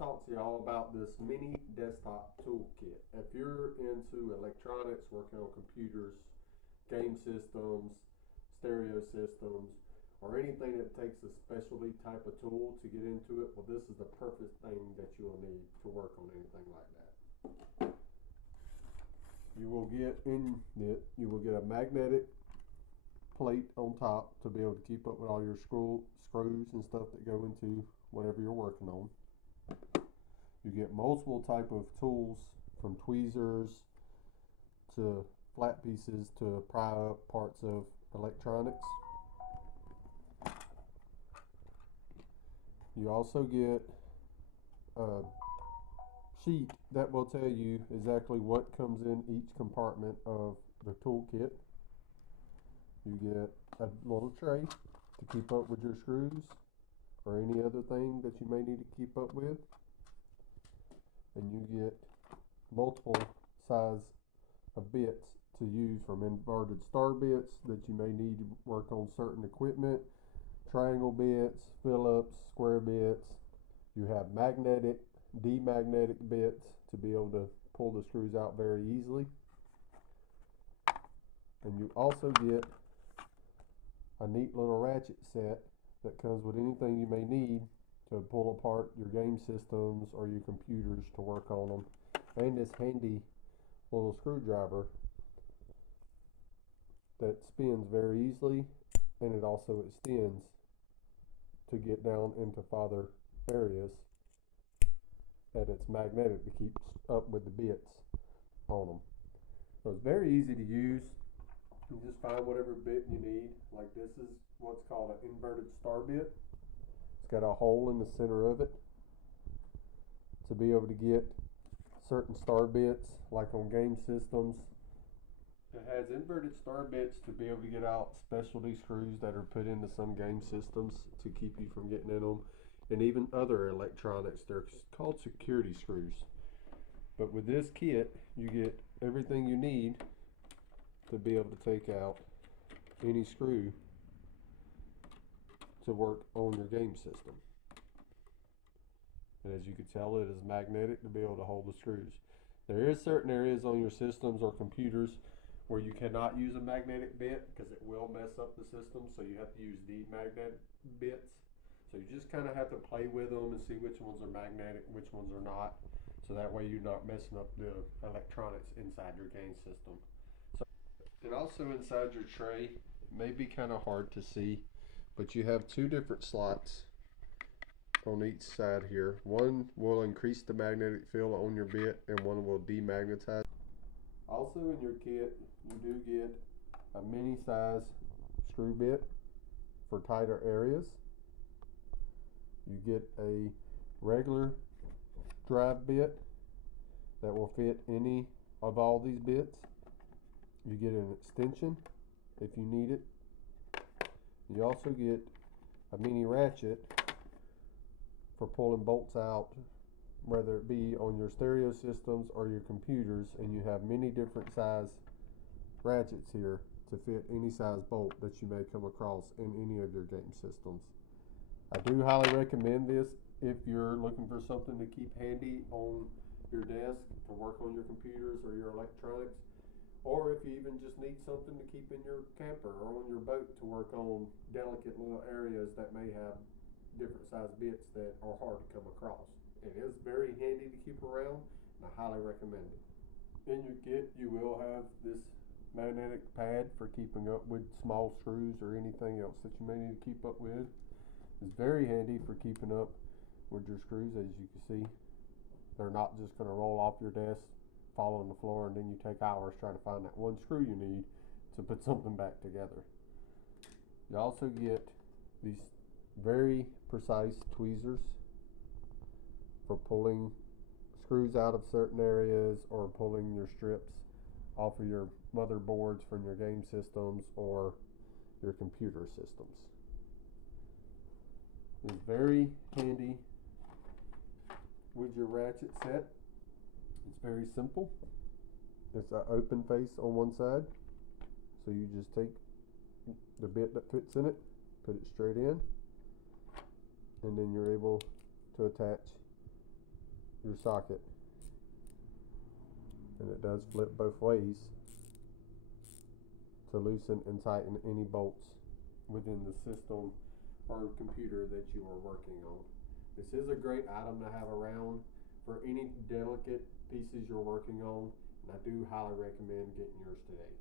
talk to y'all about this mini desktop toolkit. If you're into electronics, working on computers, game systems, stereo systems, or anything that takes a specialty type of tool to get into it, well, this is the perfect thing that you'll need to work on anything like that. You will get a magnetic plate on top to be able to keep up with all your screws and stuff that go into whatever you're working on. You get multiple type of tools, from tweezers to flat pieces to pry up parts of electronics. You also get a sheet that will tell you exactly what comes in each compartment of the toolkit. You get a little tray to keep up with your screws or any other thing that you may need to keep up with. And you get multiple size of bits to use, from inverted star bits that you may need to work on certain equipment, triangle bits, Phillips, square bits. You have magnetic, demagnetic bits to be able to pull the screws out very easily. And you also get a neat little ratchet set that comes with anything you may need to pull apart your game systems or your computers to work on them, and this handy little screwdriver that spins very easily, and it also extends to get down into farther areas, and it's magnetic to keep up with the bits on them. So it's very easy to use. You just find whatever bit you need. Like this is what's called an inverted star bit. It's got a hole in the center of it to be able to get certain star bits, like on game systems. It has inverted star bits to be able to get out specialty screws that are put into some game systems to keep you from getting in them, and even other electronics. They're called security screws. But with this kit, you get everything you need to be able to take out any screw to work on your game system. And as you can tell, it is magnetic to be able to hold the screws. There is certain areas on your systems or computers where you cannot use a magnetic bit because it will mess up the system, so you have to use demagnetic bits. So you just kind of have to play with them and see which ones are magnetic, which ones are not, so that way you're not messing up the electronics inside your game system. And also inside your tray, it may be kind of hard to see, but you have two different slots on each side here. One will increase the magnetic field on your bit, and one will demagnetize. Also in your kit, you do get a mini size screw bit for tighter areas. You get a regular drive bit that will fit any of all these bits. You get an extension if you need it. You also get a mini ratchet for pulling bolts out, whether it be on your stereo systems or your computers, and you have many different size ratchets here to fit any size bolt that you may come across in any of your game systems. I do highly recommend this if you're looking for something to keep handy on your desk to work on your computers or your electronics, or if you even just need something to keep in your camper or on your boat to work on delicate little areas that may have different size bits that are hard to come across. It is very handy to keep around, and I highly recommend it. In your kit, you will have this magnetic pad for keeping up with small screws or anything else that you may need to keep up with. It's very handy for keeping up with your screws. As you can see, they're not just going to roll off your desk, fall on the floor, and then you take hours trying to find that one screw you need to put something back together. You also get these very precise tweezers for pulling screws out of certain areas, or pulling your strips off of your motherboards from your game systems or your computer systems. It's very handy with your ratchet set. It's very simple. It's an open face on one side, so you just take the bit that fits in it, put it straight in, and then you're able to attach your socket, and it does flip both ways to loosen and tighten any bolts within the system or computer that you are working on. This is a great item to have around for any delicate pieces you're working on, and I do highly recommend getting yours today.